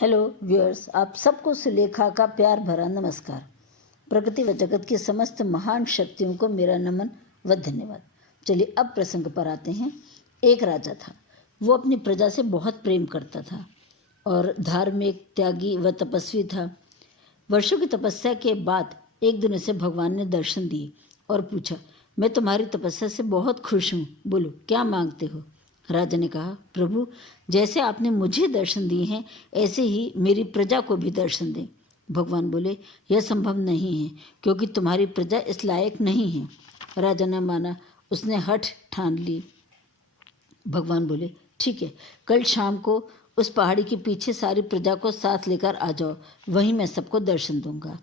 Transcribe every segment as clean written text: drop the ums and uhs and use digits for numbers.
Hello viewers, आप सबको सुलेखा का प्यार भरा नमस्कार। प्रकृति व जगत की समस्त महान शक्तियों को मेरा नमन व धन्यवाद। चलिए अब प्रसंग पर आते हैं। एक राजा था। वो अपनी प्रजा से बहुत प्रेम करता था और धार्मिक, त्यागी व तपस्वी था। वर्षों की तपस्या के बाद एक दिन उसे भगवान ने दर्शन दिए और पूछा, मैं तुम्हारी तपस्या से बहुत खुश हूँ, बोलो क्या मांगते हो। राजा ने कहा, प्रभु, जैसे आपने मुझे दर्शन दिए हैं ऐसे ही मेरी प्रजा को भी दर्शन दें। भगवान बोले, यह संभव नहीं है क्योंकि तुम्हारी प्रजा इस लायक नहीं है। राजा ने माना, उसने हठ ठान ली। भगवान बोले, ठीक है, कल शाम को उस पहाड़ी के पीछे सारी प्रजा को साथ लेकर आ जाओ, वहीं मैं सबको दर्शन दूंगा।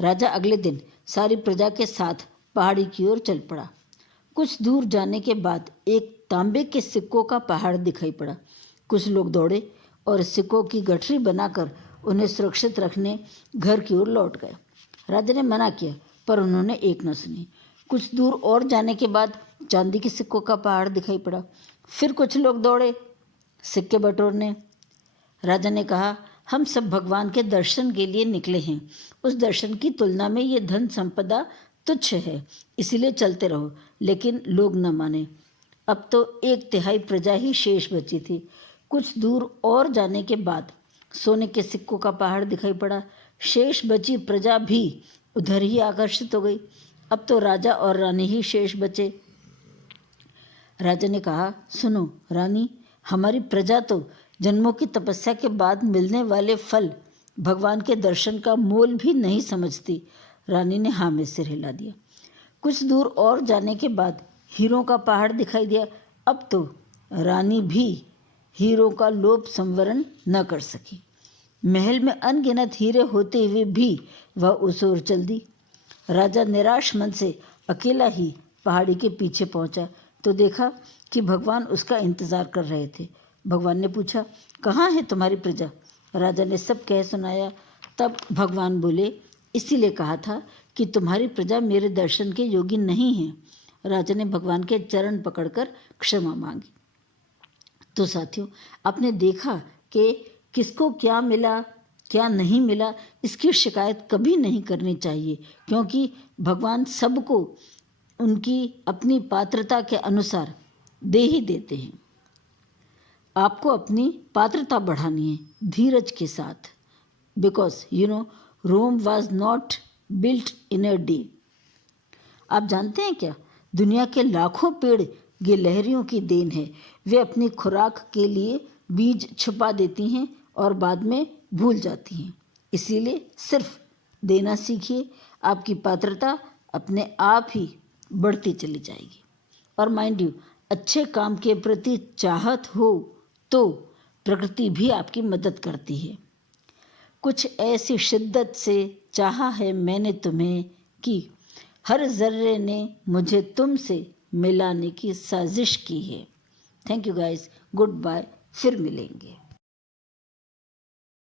राजा अगले दिन सारी प्रजा के साथ पहाड़ी की ओर चल पड़ा। कुछ दूर जाने के बाद एक तांबे के सिक्कों का पहाड़ दिखाई पड़ा। कुछ लोग दौड़े और सिक्कों की गठरी बनाकर उन्हें सुरक्षित रखने घर की ओर लौट गए। राजा ने मना किया पर उन्होंने एक न सुनी। कुछ दूर और जाने के बाद चांदी के सिक्कों का पहाड़ दिखाई पड़ा। फिर कुछ लोग दौड़े सिक्के बटोरने। राजा ने कहा, हम सब भगवान के दर्शन के लिए निकले हैं। उस दर्शन की तुलना में ये धन संपदा तुच्छ है, इसीलिए चलते रहो। लेकिन लोग न माने। अब तो 1/3 प्रजा ही शेष बची थी। कुछ दूर और जाने के बाद सोने के सिक्कों का पहाड़ दिखाई पड़ा। शेष बची प्रजा भी उधर ही आकर्षित हो गई। अब तो राजा और रानी ही शेष बचे। राजा ने कहा, सुनो रानी, हमारी प्रजा तो जन्मों की तपस्या के बाद मिलने वाले फल, भगवान के दर्शन का मोल भी नहीं समझती। रानी ने हाँ में सिर हिला दिया। कुछ दूर और जाने के बाद हीरों का पहाड़ दिखाई दिया। अब तो रानी भी हीरों का लोभ संवरण न कर सकी। महल में अनगिनत हीरे होते हुए भी वह उस ओर चल दी। राजा निराश मन से अकेला ही पहाड़ी के पीछे पहुंचा तो देखा कि भगवान उसका इंतजार कर रहे थे। भगवान ने पूछा, कहाँ है तुम्हारी प्रजा। राजा ने सब कह सुनाया। तब भगवान बोले, इसीलिए कहा था कि तुम्हारी प्रजा मेरे दर्शन के योग्य नहीं है। राजा ने भगवान के चरण पकड़कर क्षमा मांगी। तो साथियों, आपने देखा कि किसको क्या मिला क्या नहीं मिला, इसकी शिकायत कभी नहीं करनी चाहिए, क्योंकि भगवान सबको उनकी अपनी पात्रता के अनुसार दे ही देते हैं। आपको अपनी पात्रता बढ़ानी है धीरज के साथ, because Rome was not built in a day. आप जानते हैं क्या, दुनिया के लाखों पेड़ गिलहरियों की देन है। वे अपनी खुराक के लिए बीज छुपा देती हैं और बाद में भूल जाती हैं। इसीलिए सिर्फ देना सीखिए, आपकी पात्रता अपने आप ही बढ़ती चली जाएगी। और माइंड यू, अच्छे काम के प्रति चाहत हो तो प्रकृति भी आपकी मदद करती है। कुछ ऐसी शिद्दत से चाहा है मैंने तुम्हें कि हर जर्रे ने मुझे तुमसे मिलाने की साजिश की है। Thank you guys, good bye, फिर मिलेंगे।